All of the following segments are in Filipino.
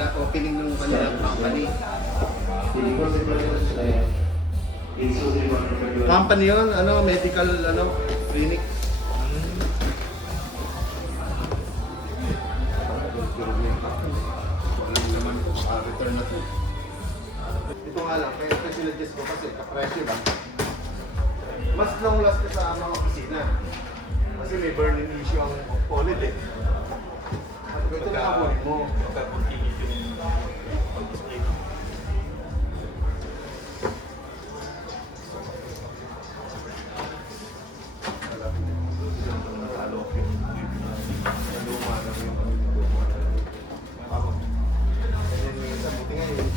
nila, opening ng kanilang company. Company yun, ano, medical, ano, clinic. Return na to. Ito nga lang, kaya sinadjust ko kasi kapresyo ba? Mas long last ka sa mga opisina. Kasi may burning issue ang OLED eh. At ito na abuhin mo. Magkakuntingin yung pag-display.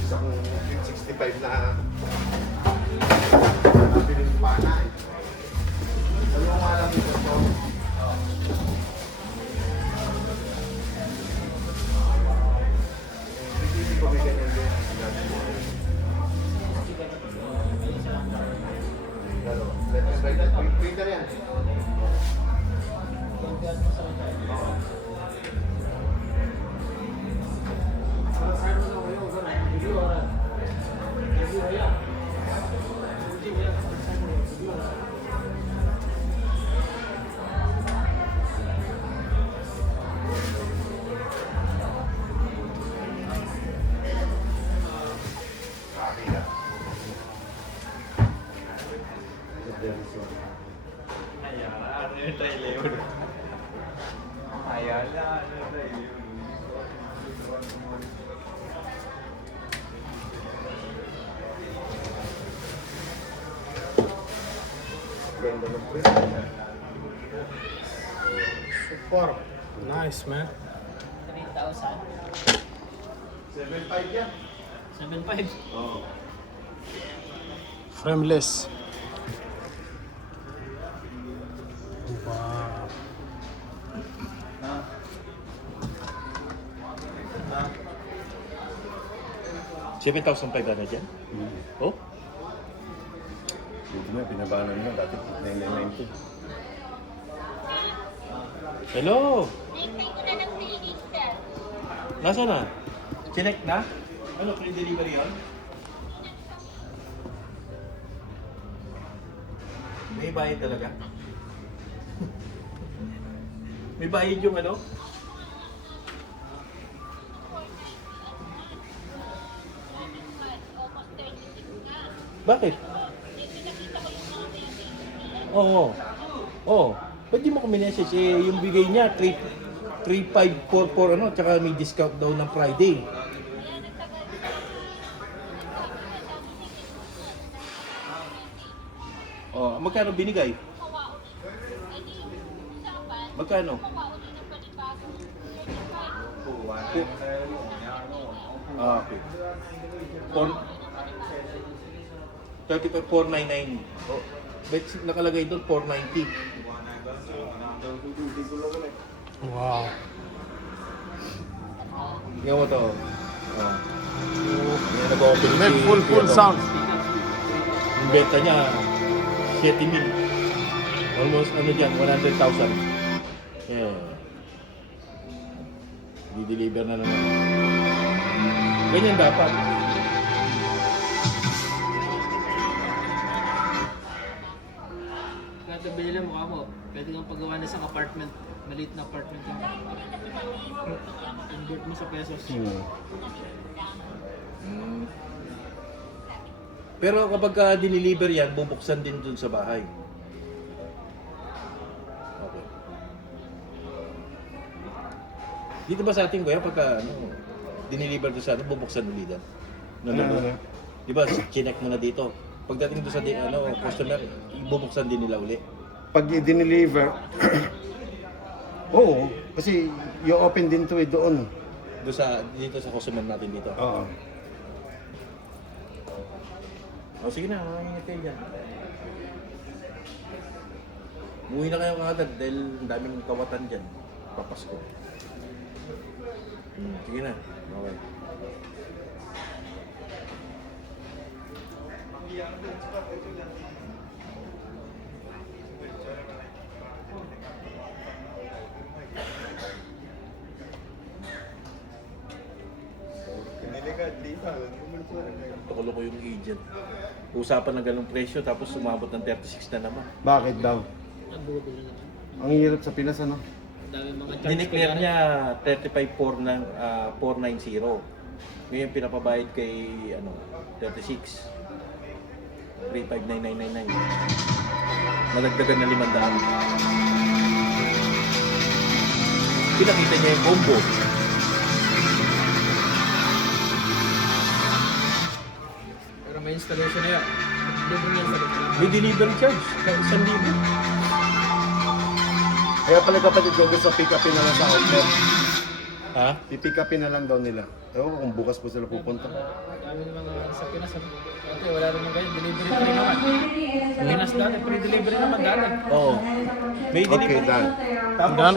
Isa kong 65 na nabiling pana eh. Ano nga lang ito to? Hindi ko may ganyan din. Let us write that. Printer yan. Super. Nice, man. 3,000. 7.5 yan. 7,500. Oo. Frameless. Wow. $7,500 yan? Oh? Dito na, pinabanan mo. Dati 9,990. Hello? Naintay ko na ng clinic, sir. Nasaan na? Chinek na? Ano, free delivery yun? May bayad talaga? May bayad yung ano? Almost 36 na. Bakit? Dito nakita ko yung mga message nila. Oo. Oo. Ba't di mo kami message? Eh, yung bigay niya, 3,544 ano, tsaka may discount daw ng Friday. Kaya nagtagal. Oh, magkano binigay? Kumawa ulit. Ay, di yung usapan. Magkano? Kumawa ulit ng panibago. 35. Ah, okay. 4,999. Oh, bet nakalagay doon 490. Wow. Tingnan mo to. Oh. Yan, nag-open Make si- full si- sound. Yung benta niya 7,000. Almost ano diyan, 100,000. Yeah. Di-deliver na naman. Ganyan dapat. Kaya ito binili mo mukha mo. Pwede kang paggawa na isang apartment. Maliit na apartment yung convert mo sa pesos. Pero kapag dineliver yan, bubuksan din dun sa bahay. Okay. Dito ba sa ating kuya, pagka dineliver doon sa bubuksan ulit yan? Di ba, chinek mo na dito. Pagdating doon sa customer, bubuksan din nila uli. Pag i-deliver, oo, kasi yung open din to doon. Doon dito sa customer natin dito. Oo. O sige na, ingat kayo dyan. Umuwi na kayo kagad dahil ang daming kawatan dyan. Papasko. Sige na. Okay. Tukulo ko yung agent. Usapan ng ganung presyo tapos sumabot ng 36 na naman. Bakit daw? Ang bulo naman. Ang hirap sa Pinas, ano? Ang dami mga charge. Dineclare niya 35,490. Ngayon pinapabayad kay 36. 35,999. Nadagdagan na 500. Pinakita niya yung combo. Pero may installation na yan. Libre na installation. May delivery charge. 1,000. Kaya pala kapatid ko gusto pick upin na lang sa outlet. Ha? I-pick upin na lang daw nila. Ewan ko kung bukas po sila pupunta. Dami ng mga sa Pinas. Dati wala rin ng ganyan. Delivery pa rin naman. Pinas dati, pre-delivery naman dati. Oo. May Okay, delivery. done. Tapos,